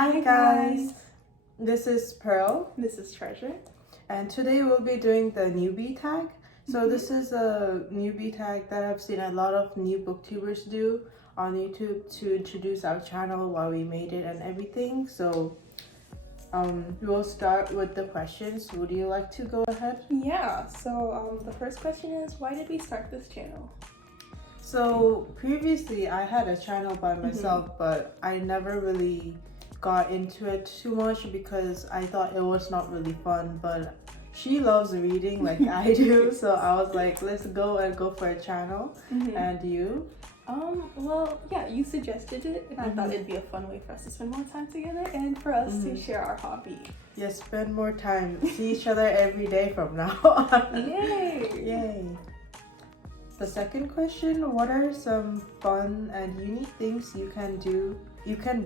Hi guys, this is Pearl. This is Treasure. And today we'll be doing the Newbie Tag. So this is a Newbie Tag that I've seen a lot of new booktubers do on YouTube to introduce our channel, why we made it and everything. So we'll start with the questions. Would you like to go ahead? Yeah, so the first question is, why did we start this channel? So previously I had a channel by myself, but I never really got into it too much because I thought it was not really fun. But she loves reading like I do, so I was like, let's go for a channel. And you? Well, yeah, you suggested it, and I thought it'd be a fun way for us to spend more time together and for us to share our hobby. Yes, spend more time. See each other every day from now on. Yay! Yay! The second question, what are some fun and unique things you can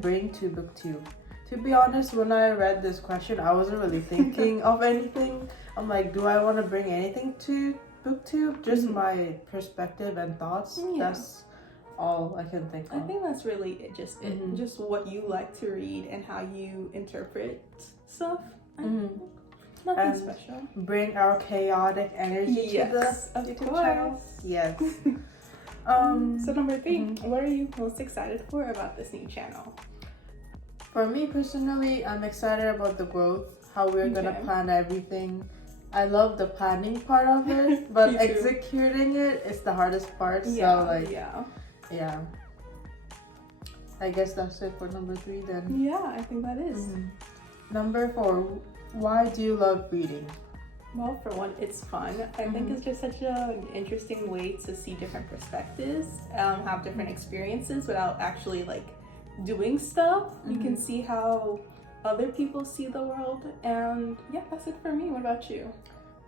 bring to Booktube? To be honest, when I read this question, I wasn't really thinking of anything. I'm like, do I want to bring anything to Booktube? Just my perspective and thoughts. Yeah. That's all I can think of. I think that's really it, just what you like to read and how you interpret stuff. Nothing special. Bring our chaotic energy to the YouTube channel. Yes. So number 3, what are you most excited for about this new channel? For me personally, I'm excited about the growth, how we're gonna plan everything. I love the planning part of it, but executing it is the hardest part. Yeah. I guess that's it for number 3 then. Yeah, I think that is. Number 4, why do you love reading? Well, for one, it's fun. I think it's just such an interesting way to see different perspectives, have different experiences without actually like doing stuff. You can see how other people see the world, and yeah, that's it for me. What about you?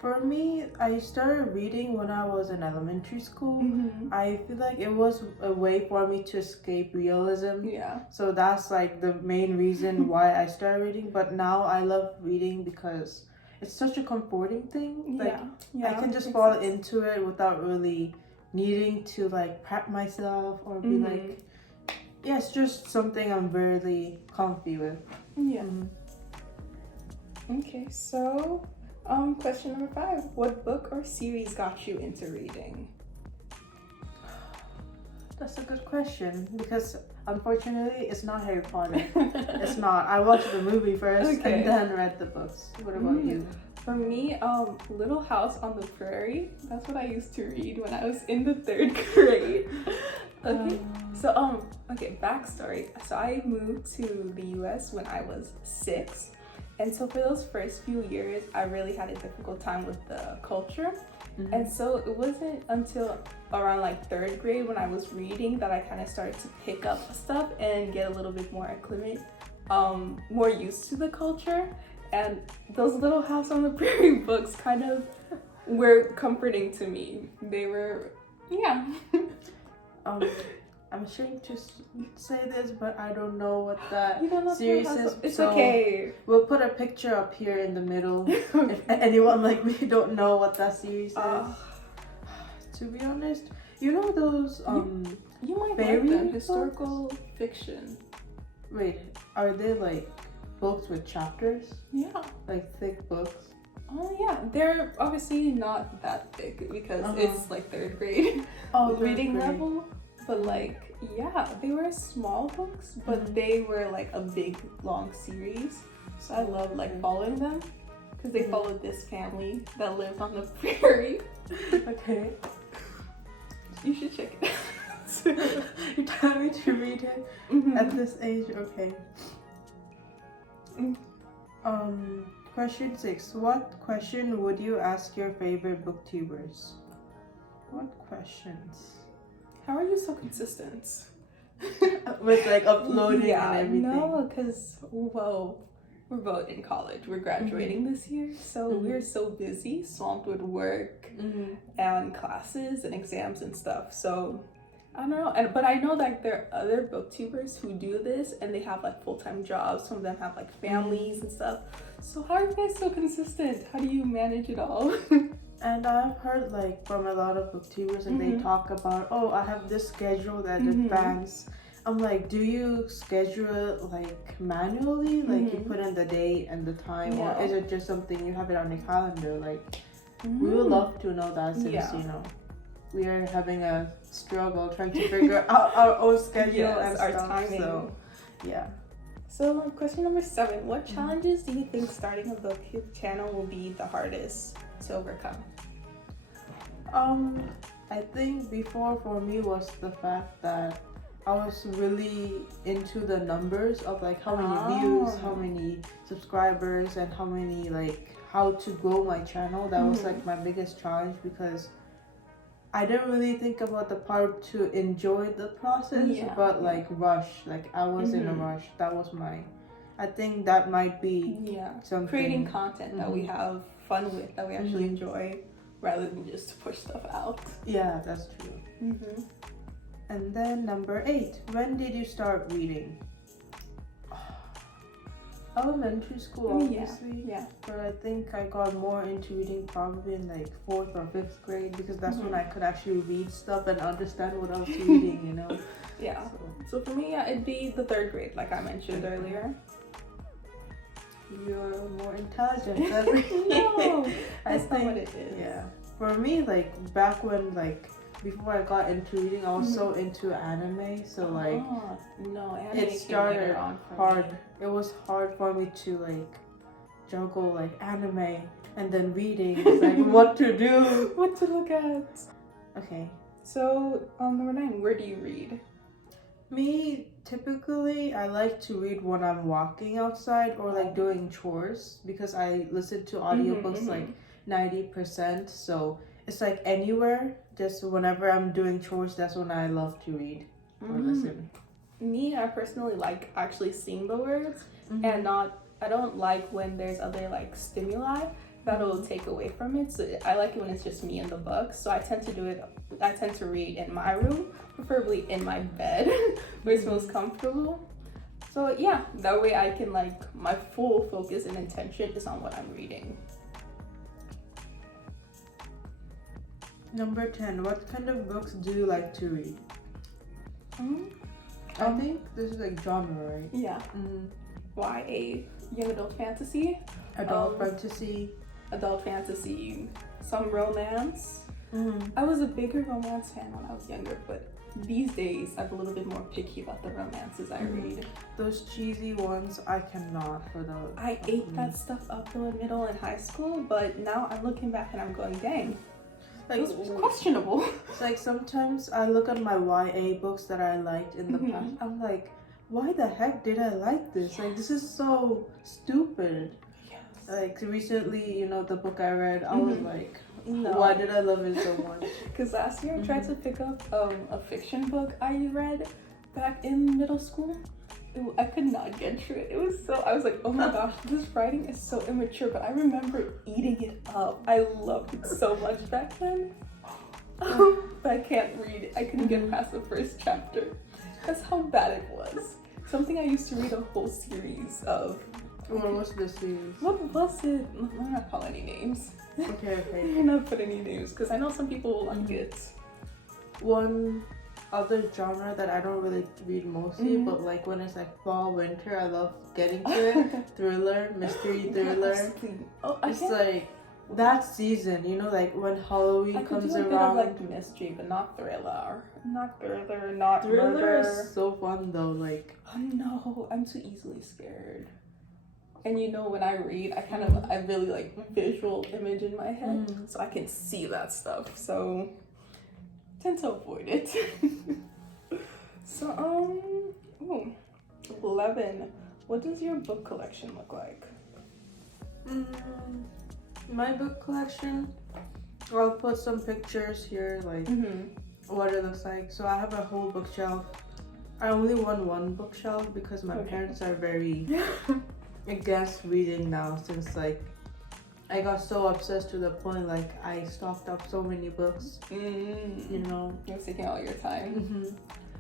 For me, I started reading when I was in elementary school. I feel like it was a way for me to escape realism. Yeah. So that's like the main reason why I started reading. But now I love reading because it's such a comforting thing. Like I can just fall into it without really needing to like prep myself or be like, yeah, it's just something I'm really comfy with. Yeah. Okay, so question number 5, what book or series got you into reading? That's a good question because unfortunately it's not Harry Potter. It's not. I watched the movie first and then read the books. What about you? For me, Little House on the Prairie. That's what I used to read when I was in the 3rd grade. Backstory. So I moved to the US when I was 6. And so for those first few years, I really had a difficult time with the culture. And so it wasn't until around like 3rd grade when I was reading that I kind of started to pick up stuff and get a little bit more acclimate, more used to the culture. And those Little House on the Prairie books kind of were comforting to me. They were, I'm ashamed to say this, but I don't know what that series is. It's okay. We'll put a picture up here in the middle if anyone like me don't know what that series is. To be honest, you know those you might fairy like them. Historical fiction. Wait, are they like books with chapters? Yeah. Like thick books? Oh yeah, they're obviously not that thick because it's like 3rd grade reading level. But like, yeah, they were small books, but they were like a big, long series. So I love like following them because they followed this family that lived on the prairie. Okay. You should check it out. You're telling me to read it at this age? Okay. Question 6. What question would you ask your favorite booktubers? What questions? How are you so consistent? With like uploading and everything. No, because, well, we're both in college. We're graduating this year. So we're so busy, swamped with work and classes and exams and stuff. So I don't know. But I know that there are other booktubers who do this and they have like full-time jobs. Some of them have like families and stuff. So how are you guys so consistent? How do you manage it all? And I've heard like from a lot of booktubers and they talk about, oh, I have this schedule that advance I'm like, do you schedule it like manually? Like you put in the date and the time, or is it just something you have it on your calendar? Like, we would love to know that since, you know, we are having a struggle trying to figure out our own schedule and our stuff. timing. So, yeah. So, question number 7. What challenges do you think starting a Booktube channel will be the hardest to overcome? I think before for me was the fact that I was really into the numbers of like how many views, how many subscribers, and how many like how to grow my channel. That was like my biggest challenge because I didn't really think about the part to enjoy the process, but like rush. Like I was in a rush. That was I think that might be something. Creating content that we have fun with, that we actually enjoy, rather than just to push stuff out. Yeah, that's true. And then number 8, when did you start reading? Elementary school, obviously. But I think I got more into reading probably in like 4th or 5th grade because that's when I could actually read stuff and understand what I was reading, you know? So for me, it'd be the 3rd grade, like I mentioned earlier. You're more intelligent than me. No, that's not what it is. Yeah. For me, like back when before I got into reading, I was so into anime. So like, anime it started hard. It was hard for me to like juggle like anime and then reading. It's like what to do, what to look at. Okay. So number 9, where do you read? Me, typically, I like to read when I'm walking outside or like doing chores because I listen to audiobooks like 90%. So it's like anywhere, just whenever I'm doing chores, that's when I love to read or listen. Me, I personally like actually seeing the words and I don't like when there's other like stimuli that'll take away from it. So I like it when it's just me and the book. So I tend to read in my room, preferably in my bed, where it's most comfortable. So yeah, that way I can like, my full focus and intention is on what I'm reading. Number 10, what kind of books do you like to read? I think this is like genre, right? Yeah. YA, young adult fantasy. Adult fantasy. Adult fantasy, some romance. I was a bigger romance fan when I was younger, but these days I'm a little bit more picky about the romances I read. Those cheesy ones, I cannot for those. I ate that stuff up in middle and high school, but now I'm looking back and I'm going, dang, like, it was questionable. It's like sometimes I look at my YA books that I liked in the past. I'm like, why the heck did I like this? Like, this is so stupid. Like recently, you know, the book I read, I was like, why did I love it so much? Because last year I tried to pick up a fiction book I read back in middle school. I could not get through it. It was so, I was like, oh my gosh, this writing is so immature, but I remember eating it up. I loved it so much back then. But I can't read it. I couldn't get past the first chapter. That's how bad it was. Something I used to read a whole series of. What was the series? What was it? I'm not calling any names. Okay. I'm not putting any names because I know some people will like it. One other genre that I don't really read mostly, but like when it's like fall, winter, I love getting to it. Thriller, mystery thriller. It's like that season, you know, like when Halloween comes around. I could do a bit of like mystery, but not thriller. Not Thriller murder. Is so fun though, like. Oh no, I'm too easily scared. And you know, when I read, I really like visual image in my head, so I can see that stuff. So I tend to avoid it. So 11. What does your book collection look like? My book collection, I'll put some pictures here, like what it looks like. So I have a whole bookshelf. I only want one bookshelf because my parents are very against reading now, since like I got so obsessed to the point like I stocked up so many books. You know, it's taking all your time.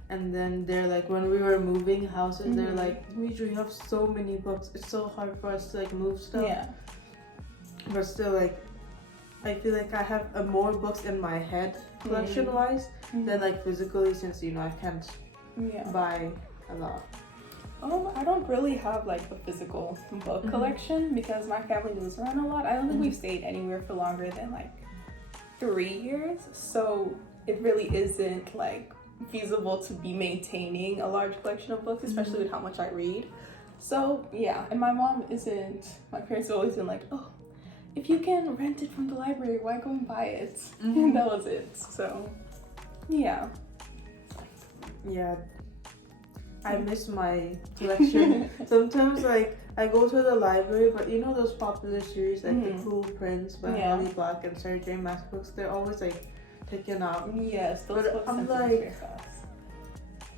And then they're like, when we were moving houses, they're like, Demetri, you have so many books. It's so hard for us to like move stuff. Yeah. But still, like, I feel like I have more books in my head collection wise than like physically, since you know I can't Yeah. buy a lot? I don't really have like a physical book collection because my family moves around a lot. I don't think we've stayed anywhere for longer than like 3 years, so it really isn't like feasible to be maintaining a large collection of books, especially with how much I read. So yeah, and my parents have always been like, oh, if you can rent it from the library, why go and buy it? And that was it. So yeah. I miss my collection. Sometimes like I go to the library, but you know those popular series like The Cruel Prince by Holly Black and Sarah J. Maas books, they're always like taken out. Yes, those but books I'm like,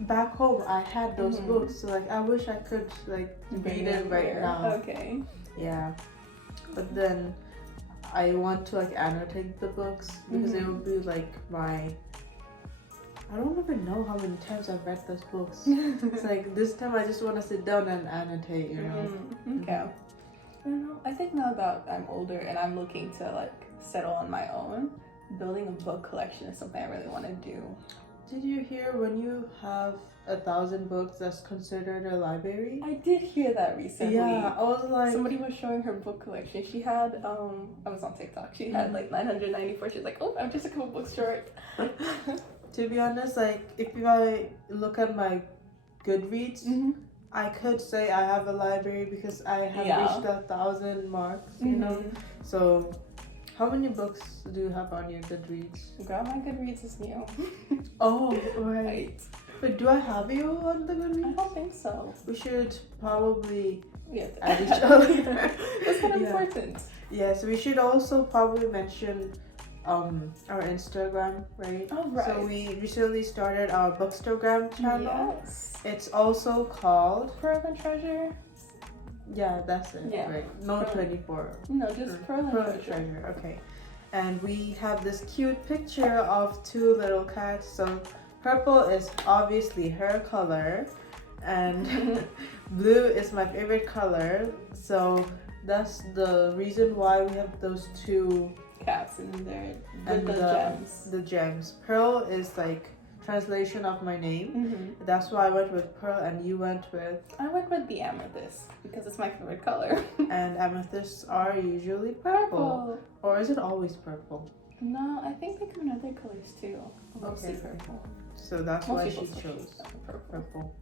back home I had those books, so like I wish I could like read it right now. Okay. Yeah, but then I want to like annotate the books because it would be like I don't even know how many times I've read those books. It's like this time I just want to sit down and annotate, you know. Okay. You know, I think now that I'm older and I'm looking to like settle on my own, building a book collection is something I really want to do. Did you hear when you have 1,000 books that's considered a library? I did hear that recently. Yeah, I was like, somebody was showing her book collection. She had I was on TikTok. She had like 994. She's like, oh, I'm just a couple books short. To be honest, like if I look at my Goodreads, I could say I have a library because I have reached 1,000 marks, you know. So how many books do you have on your Goodreads? Girl, my Goodreads is new. Oh, right. But do I have you on the Goodreads? I don't think so. We should probably add each other. That's kind of important. Yeah, so we should also probably mention our Instagram, right? Oh, right. So we recently started our bookstagram channel. Yes. It's also called Pearl and Treasure. Yeah, that's it. Yeah. Right. No Pearl. 24. No, just Pearl and Treasure. Okay. And we have this cute picture of 2 little cats. So purple is obviously her color, and blue is my favorite color. So that's the reason why we have those 2 cats in there. And the gems. The gems. Pearl is like translation of my name. That's why I went with pearl, and you went with? I went with the amethyst because it's my favorite color. And amethysts are usually purple. Or is it always purple? No, I think they come in other colors too. Mostly purple. So that's why she chose purple.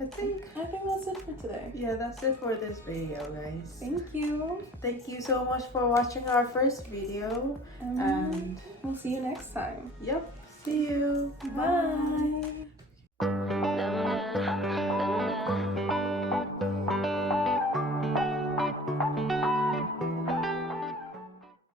I think that's it for today. Yeah, that's it for this video, guys. Thank you. Thank you so much for watching our first video. And we'll see you next time. Yep. See you. Bye.